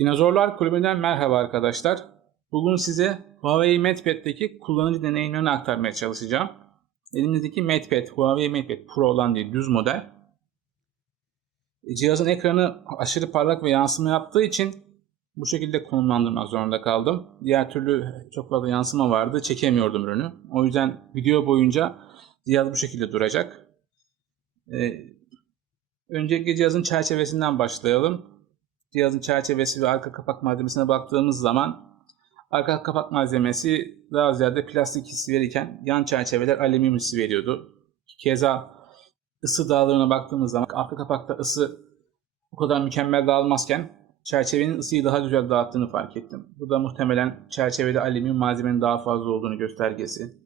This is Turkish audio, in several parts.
Dinozorlar Kulübü'nden merhaba arkadaşlar. Bugün size Huawei MatePad'deki kullanıcı deneyimlerini aktarmaya çalışacağım. Elimizdeki MatePad, Huawei MatePad Pro olan değil, düz model. E, Cihazın ekranı aşırı parlak ve yansıma yaptığı için bu şekilde konumlandırmak zorunda kaldım. Diğer türlü çok fazla yansıma vardı, çekemiyordum ürünü. O yüzden video boyunca cihaz bu şekilde duracak. Ee, öncelikle cihazın çerçevesinden başlayalım. Cihazın çerçevesi ve arka kapak malzemesine baktığımız zaman arka kapak malzemesi daha ziyade plastik hissi verirken yan çerçeveler alüminyum hissi veriyordu. Keza ısı dağılımına baktığımız zaman arka kapakta ısı bu kadar mükemmel dağılmazken çerçevenin ısıyı daha güzel dağıttığını fark ettim. Bu da muhtemelen çerçevede alüminyum malzemenin daha fazla olduğunu göstergesi.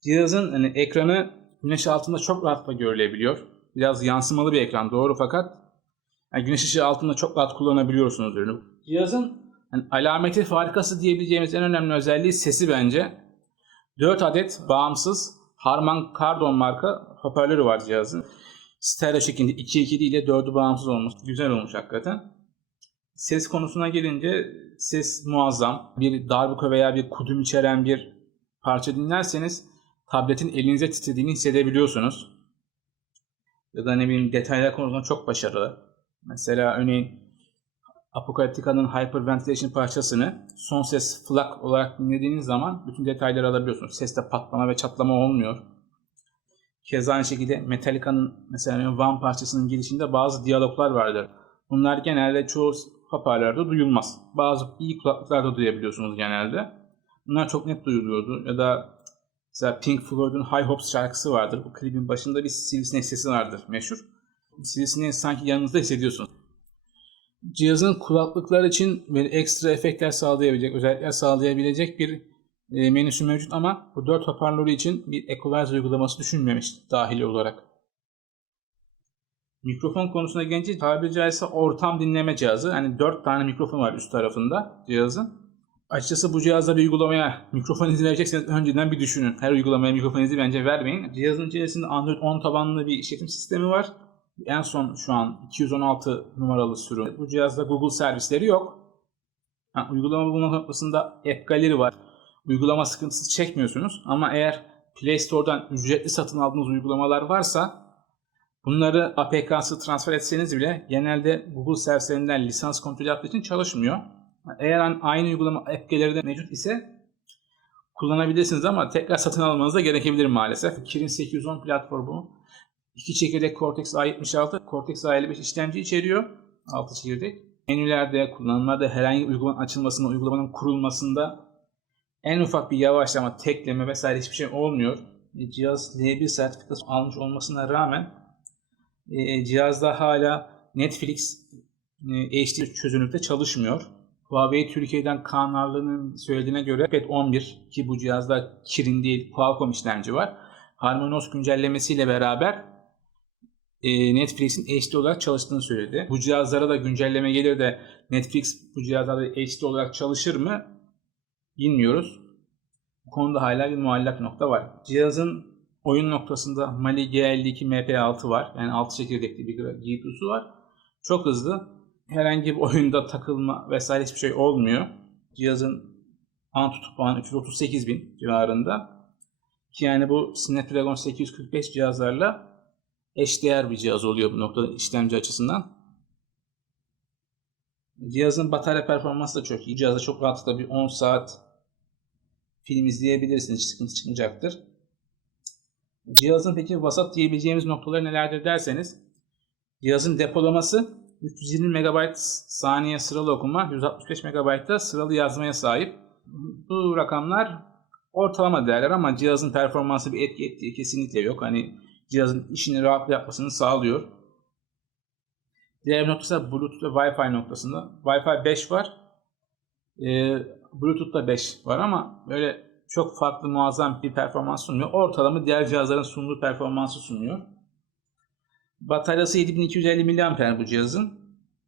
Cihazın hani ekranı güneş altında çok rahatlıkla görülebiliyor. Biraz yansımalı bir ekran doğru fakat yani güneş ışığı altında çok rahat kullanabiliyorsunuz ürünü. Cihazın hani alameti farikası diyebileceğimiz en önemli özelliği sesi bence. 4 adet bağımsız Harman Kardon marka hoparlörü var cihazın. Stereo şeklinde 2.2 ile 4'ü bağımsız olmuş. Güzel olmuş hakikaten. Ses konusuna gelince ses muazzam. Bir darbuka veya bir kudüm içeren bir parça dinlerseniz tabletin elinize titrediğini hissedebiliyorsunuz. Ya da ne bileyim detaylar konusunda çok başarılı. Mesela örneğin Apocalyptica'nın Hyperventilation parçasını son ses flak olarak dinlediğiniz zaman bütün detayları alabiliyorsunuz. Seste patlama ve çatlama olmuyor. Keza aynı şekilde Metallica'nın mesela One parçasının girişinde bazı diyaloglar vardır. Bunlar genelde çoğu hoparlörde duyulmaz. Bazı iyi kulaklıklarda duyabiliyorsunuz genelde. Bunlar çok net duyuluyordu. Ya da mesela Pink Floyd'un High Hopes şarkısı vardır. Bu klibin başında bir sivrisinek sesi vardır meşhur. Sivrisineği sanki yanınızda hissediyorsunuz. Cihazın kulaklıklar için böyle ekstra efektler sağlayabilecek, özellikler sağlayabilecek bir e, menüsü mevcut ama bu 4 hoparlörü için bir equalizer uygulaması düşünmemiş dahili olarak. Mikrofon konusuna gelince tabiri caizse ortam dinleme cihazı. Hani 4 tane mikrofon var üst tarafında cihazın. Açıkçası bu cihazda bir uygulamaya mikrofon izi verecekseniz önceden bir düşünün. Her uygulamaya mikrofon izi bence vermeyin. Cihazın içerisinde Android 10 tabanlı bir işletim sistemi var. En son şu an 216 numaralı sürüm. Bu cihazda Google servisleri yok. Ha, uygulama bulma noktasında App Gallery var. Uygulama sıkıntısı çekmiyorsunuz. Ama eğer Play Store'dan ücretli satın aldığınız uygulamalar varsa bunları APK'sı transfer etseniz bile genelde Google servislerinden lisans kontrol yaptığı için çalışmıyor. Eğer aynı uygulama App Gallery'de mevcut ise kullanabilirsiniz ama tekrar satın almanız da gerekebilir maalesef. Kirin 810 platformu 2 çekirdek Cortex A76, Cortex A55 işlemci içeriyor. 6 çekirdek. Menülerde, kullanımlarda herhangi bir uygulamanın açılmasında, uygulamanın kurulmasında en ufak bir yavaşlama, tekleme vesaire hiçbir şey olmuyor. E, cihaz L1 sertifikası almış olmasına rağmen e, cihazda hala Netflix e, HD çözünürlükte çalışmıyor. Huawei Türkiye'den Kaan söylediğine göre FET 11 ki bu cihazda Kirin değil Qualcomm işlemci var. HarmonyOS güncellemesiyle beraber e, Netflix'in HD olarak çalıştığını söyledi. Bu cihazlara da güncelleme gelir de Netflix bu cihazlarda HD olarak çalışır mı bilmiyoruz. Bu konuda hala bir muallak nokta var. Cihazın oyun noktasında Mali G52 MP6 var. Yani 6 çekirdekli bir GPU'su var. Çok hızlı. Herhangi bir oyunda takılma vesaire hiçbir şey olmuyor. Cihazın Antutu puanı 338 bin civarında. Ki yani bu Snapdragon 845 cihazlarla eşdeğer bir cihaz oluyor bu noktada işlemci açısından. Cihazın batarya performansı da çok iyi. Cihazda çok rahatlıkla bir 10 saat film izleyebilirsiniz. Hiç sıkıntı çıkmayacaktır. Cihazın peki vasat diyebileceğimiz noktaları nelerdir derseniz cihazın depolaması 320 MB saniye sıralı okuma, 165 MB da sıralı yazmaya sahip. Bu rakamlar ortalama değerler ama cihazın performansı bir etki ettiği kesinlikle yok. Hani cihazın işini rahatlıkla yapmasını sağlıyor. Diğer noktası Bluetooth ve Wi-Fi noktasında. Wi-Fi 5 var. Ee, Bluetooth'ta 5 var ama böyle çok farklı muazzam bir performans sunmuyor. Ortalama diğer cihazların sunduğu performansı sunuyor. Bataryası 7250 mAh bu cihazın.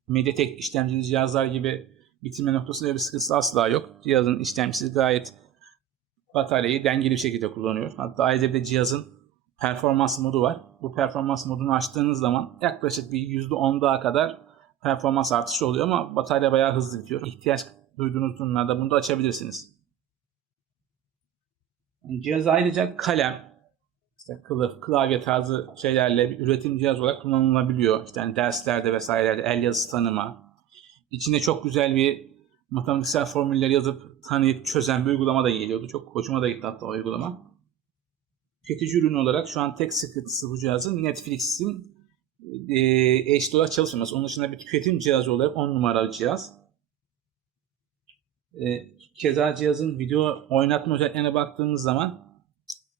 Mediatek işlemcili cihazlar gibi bitirme noktasında bir sıkıntısı asla yok. Cihazın işlemcisi gayet bataryayı dengeli bir şekilde kullanıyor. Hatta ayrıca bir de cihazın performans modu var. Bu performans modunu açtığınız zaman yaklaşık bir %10 daha kadar performans artışı oluyor ama batarya bayağı hızlı bitiyor. İhtiyaç duyduğunuz durumlarda bunu da açabilirsiniz. Cihaz ayrıca kalem, işte kılıf, klavye tarzı şeylerle bir üretim cihaz olarak kullanılabiliyor. İşte hani derslerde vesairelerde el yazısı tanıma. İçinde çok güzel bir matematiksel formülleri yazıp tanıyıp çözen bir uygulama da geliyordu. Çok hoşuma da gitti hatta o uygulama. Tüketici ürünü olarak şu an tek sıkıntısı bu cihazın Netflix'in e, HD olarak çalışmaması. Onun dışında bir tüketim cihazı olarak 10 numaralı cihaz. E, keza cihazın video oynatma özelliklerine baktığımız zaman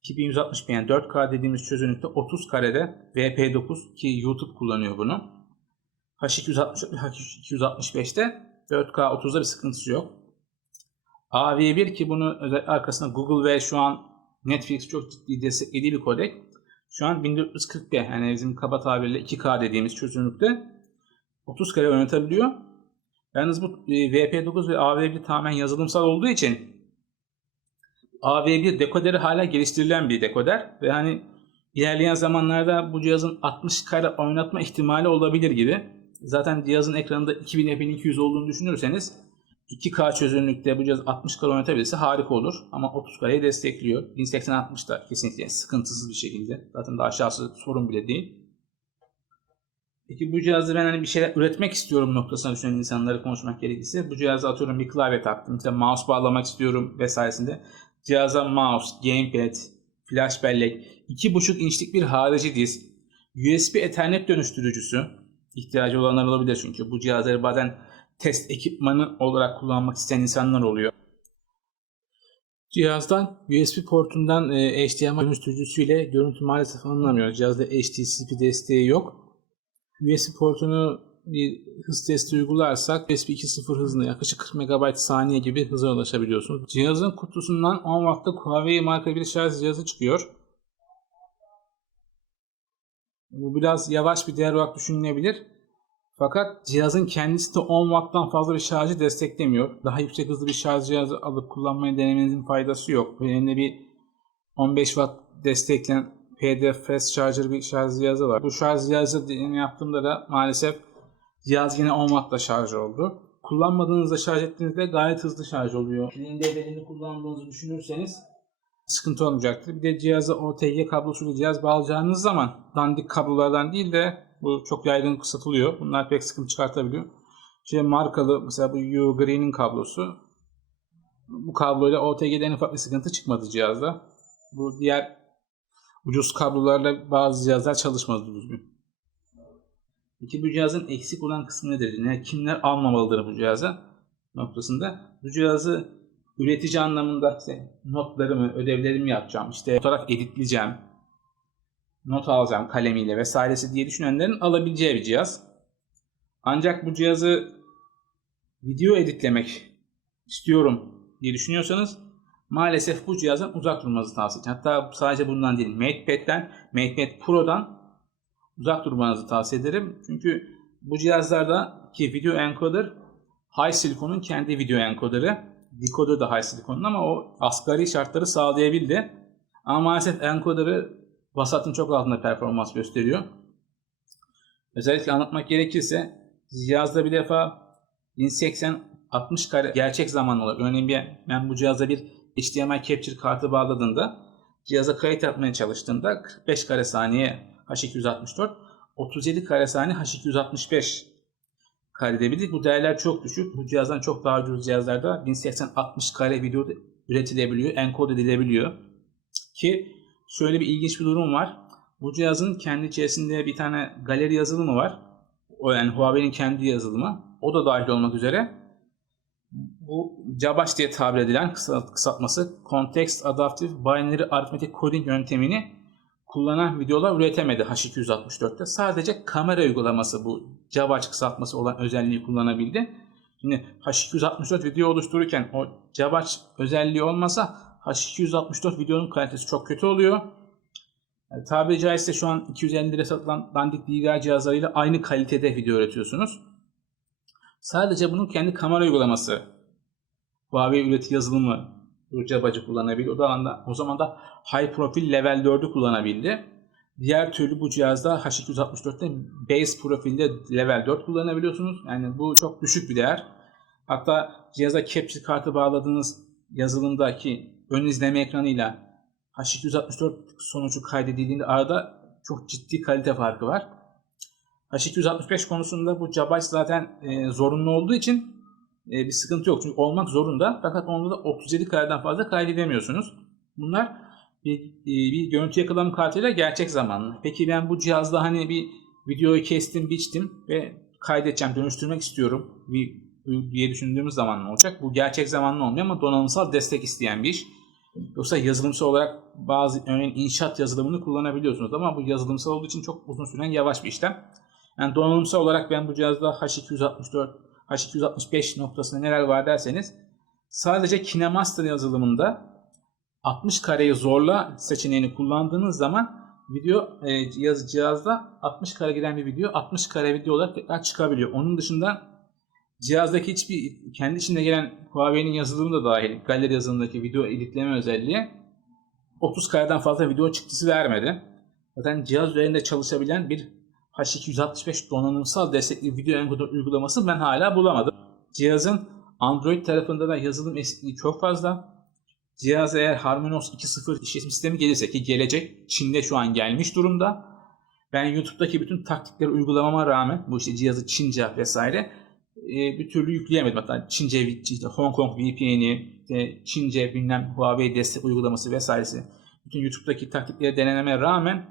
2160p yani 4K dediğimiz çözünürlükte 30 karede VP9 ki YouTube kullanıyor bunu. H260 H265'te 4K 30'da bir sıkıntısı yok. AV1 ki bunu özel arkasında Google ve şu an Netflix çok ciddi desteklediği bir kodek. Şu an 1440p yani bizim kaba tabirle 2K dediğimiz çözünürlükte 30 kare oynatabiliyor. Yalnız bu e, VP9 ve AV1 tamamen yazılımsal olduğu için AV1 dekoderi hala geliştirilen bir dekoder ve hani ilerleyen zamanlarda bu cihazın 60 kare oynatma ihtimali olabilir gibi. Zaten cihazın ekranında 2000-2200 olduğunu düşünürseniz 2K çözünürlükte bu cihaz 60 kare oynatabilirse harika olur. Ama 30 kareyi destekliyor. 1080-60 da kesinlikle sıkıntısız bir şekilde. Zaten daha aşağısı sorun bile değil. Peki bu cihazı ben hani bir şeyler üretmek istiyorum noktasına düşünen insanları konuşmak gerekirse bu cihazı atıyorum bir klavye taktım. İşte mouse bağlamak istiyorum vesairesinde. Cihaza mouse, gamepad, flash bellek, 2.5 inçlik bir harici disk, USB Ethernet dönüştürücüsü ihtiyacı olanlar olabilir çünkü bu cihazları bazen test ekipmanı olarak kullanmak isteyen insanlar oluyor. Cihazdan USB portundan e, HDMI dönüştürücüsüyle görüntü maalesef alınamıyor. Cihazda HDCP desteği yok. USB portunu bir hız testi uygularsak USB 2.0 hızına yaklaşık 40 MB saniye gibi hıza ulaşabiliyorsunuz. Cihazın kutusundan 10 Watt'lık Huawei marka bir şarj cihazı çıkıyor. Bu biraz yavaş bir değer olarak düşünülebilir. Fakat cihazın kendisi de 10 Watt'tan fazla bir şarjı desteklemiyor. Daha yüksek hızlı bir şarj cihazı alıp kullanmayı denemenizin faydası yok. Elinde bir 15 Watt destekleyen PDF Fast Charger bir şarj cihazı var. Bu şarj cihazı deneyim yaptığımda da maalesef cihaz yine 10 Watt'la şarj oldu. Kullanmadığınızda şarj ettiğinizde gayet hızlı şarj oluyor. Pilin devredini kullandığınızı düşünürseniz sıkıntı olmayacaktır. Bir de cihaza OTG kablosuyla cihaz bağlayacağınız zaman dandik kablolardan değil de bu çok yaygın satılıyor. Bunlar pek sıkıntı çıkartabiliyor. Şey markalı mesela bu U Green'in kablosu. Bu kabloyla OTG'de en ufak bir sıkıntı çıkmadı cihazda. Bu diğer ucuz kablolarla bazı cihazlar çalışmadı düzgün. Peki bu cihazın eksik olan kısmı nedir? Yani kimler almamalıdır bu cihaza noktasında? Bu cihazı üretici anlamında işte notlarımı, ödevlerimi yapacağım, işte fotoğraf editleyeceğim, not alacağım kalemiyle vesairesi diye düşünenlerin alabileceği bir cihaz. Ancak bu cihazı video editlemek istiyorum diye düşünüyorsanız maalesef bu cihazdan uzak durmanızı tavsiye ederim. Hatta sadece bundan değil, MatePad'den, MatePad Pro'dan uzak durmanızı tavsiye ederim. Çünkü bu cihazlarda ki video encoder High Silicon'un kendi video encoder'ı. Decoder da High Silicon'un ama o asgari şartları sağlayabildi. Ama maalesef encoder'ı vasatın çok altında performans gösteriyor. Özellikle anlatmak gerekirse cihazda bir defa 1080 60 kare gerçek zaman olarak örneğin bir, ben bu cihaza bir HDMI capture kartı bağladığında cihaza kayıt yapmaya çalıştığımda 45 kare saniye H264 37 kare saniye H265 kaydedebildik. Bu değerler çok düşük. Bu cihazdan çok daha ucuz cihazlarda 1080 60 kare video üretilebiliyor, enkode edilebiliyor. Ki şöyle bir ilginç bir durum var. Bu cihazın kendi içerisinde bir tane galeri yazılımı var. O yani Huawei'nin kendi yazılımı. O da dahil olmak üzere. Bu JABAS diye tabir edilen kısaltması Context Adaptive Binary Arithmetic Coding yöntemini kullanan videolar üretemedi H264'te. Sadece kamera uygulaması bu JABAS kısaltması olan özelliği kullanabildi. Şimdi H264 video oluştururken o JABAS özelliği olmasa H264 videonun kalitesi çok kötü oluyor. Yani tabiri caizse şu an 250 lira satılan dandik DVR cihazlarıyla aynı kalitede video üretiyorsunuz. Sadece bunun kendi kamera uygulaması Huawei üretici yazılımı Jabacı kullanabilir. O, da anda, o zaman da High Profile Level 4'ü kullanabildi. Diğer türlü bu cihazda H264'te base profilde level 4 kullanabiliyorsunuz. Yani bu çok düşük bir değer. Hatta cihaza capture kartı bağladığınız yazılımdaki ön izleme ekranıyla H264 sonucu kaydedildiğinde arada çok ciddi kalite farkı var. H265 konusunda bu Jabaix zaten e, zorunlu olduğu için e, bir sıkıntı yok. Çünkü olmak zorunda. Fakat onda da 37 kareden fazla kaydedemiyorsunuz. Bunlar bir, e, bir görüntü yakalama kartıyla gerçek zamanlı. Peki ben bu cihazda hani bir videoyu kestim, biçtim ve kaydedeceğim, dönüştürmek istiyorum bir, diye düşündüğümüz zaman ne olacak? Bu gerçek zamanlı olmuyor ama donanımsal destek isteyen bir iş. Yoksa yazılımsal olarak bazı örneğin inşaat yazılımını kullanabiliyorsunuz ama bu yazılımsal olduğu için çok uzun süren yavaş bir işlem. Yani donanımsal olarak ben bu cihazda H264, H265 noktasında neler var derseniz sadece KineMaster yazılımında 60 kareyi zorla seçeneğini kullandığınız zaman video e, cihaz, cihazda 60 kare giden bir video 60 kare video olarak tekrar çıkabiliyor. Onun dışında cihazdaki hiçbir kendi içinde gelen Huawei'nin yazılımı da dahil galeri yazılımındaki video editleme özelliği 30 kareden fazla video çıktısı vermedi. Zaten cihaz üzerinde çalışabilen bir H265 donanımsal destekli video encoder uygulaması ben hala bulamadım. Cihazın Android tarafında da yazılım eksikliği çok fazla. Cihaz eğer HarmonyOS 2.0 işletim sistemi gelirse ki gelecek Çin'de şu an gelmiş durumda. Ben YouTube'daki bütün taktikleri uygulamama rağmen bu işte cihazı Çince vesaire e, bir türlü yükleyemedim. Hatta Çince, işte Hong Kong VPN'i, işte Çince bilmem Huawei destek uygulaması vesairesi. Bütün YouTube'daki taktikleri denememe rağmen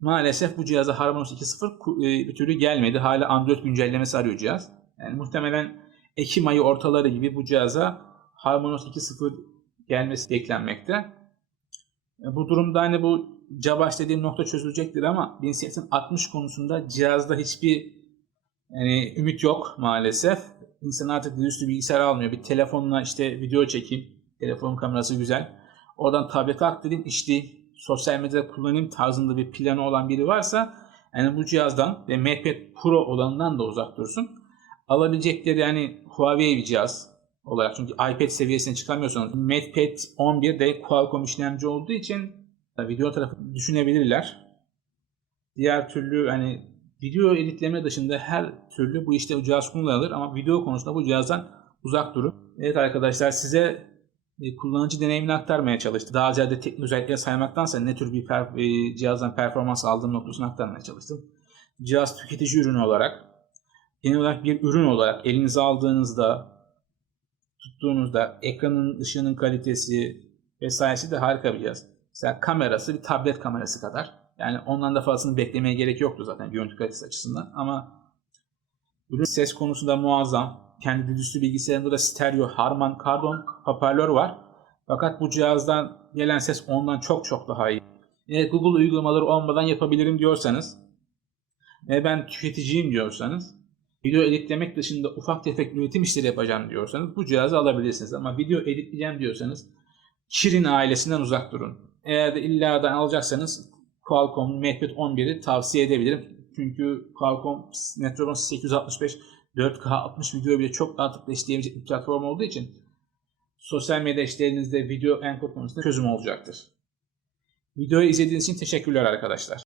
maalesef bu cihaza HarmonyOS 2.0 e, bir türlü gelmedi. Hala Android güncellemesi arıyor cihaz. Yani muhtemelen Ekim ayı ortaları gibi bu cihaza HarmonyOS 2.0 gelmesi beklenmekte. E, Bu durumda hani bu Jabaş dediğim nokta çözülecektir ama 1080-60 konusunda cihazda hiçbir yani ümit yok maalesef. İnsan artık dizüstü bilgisayar almıyor. Bir telefonla işte video çekeyim. Telefonun kamerası güzel. Oradan tablete aktarayım. İşte sosyal medyada kullanayım tarzında bir planı olan biri varsa yani bu cihazdan ve MacBook Pro olanından da uzak dursun. Alabilecekleri yani Huawei bir cihaz olarak çünkü iPad seviyesine çıkamıyorsanız MatePad 11 de Qualcomm işlemci olduğu için video tarafı düşünebilirler. Diğer türlü hani video editleme dışında her türlü bu işte cihaz kullanılır ama video konusunda bu cihazdan uzak durun. Evet arkadaşlar size e, kullanıcı deneyimini aktarmaya çalıştım. Daha ziyade teknik özellikleri saymaktansa ne tür bir per, e, cihazdan performans aldığım noktasını aktarmaya çalıştım. Cihaz tüketici ürünü olarak, genel olarak bir ürün olarak elinize aldığınızda, tuttuğunuzda ekranın ışığının kalitesi vesairesi de harika bir cihaz. Mesela kamerası bir tablet kamerası kadar. Yani ondan da fazlasını beklemeye gerek yoktu zaten görüntü kalitesi açısından. Ama ürün ses konusunda muazzam. Kendi dizüstü bilgisayarında da stereo Harman Kardon hoparlör var. Fakat bu cihazdan gelen ses ondan çok çok daha iyi. Eğer Google uygulamaları olmadan yapabilirim diyorsanız ve ben tüketiciyim diyorsanız video editlemek dışında ufak tefek üretim işleri yapacağım diyorsanız bu cihazı alabilirsiniz. Ama video editleyeceğim diyorsanız Kirin ailesinden uzak durun. Eğer de illadan alacaksanız Qualcomm MatePad 11'i tavsiye edebilirim. Çünkü Qualcomm Snapdragon 865 4K 60 video bile çok rahatlıkla işleyebilecek bir platform olduğu için sosyal medya işlerinizde video encode konusunda çözüm olacaktır. Videoyu izlediğiniz için teşekkürler arkadaşlar.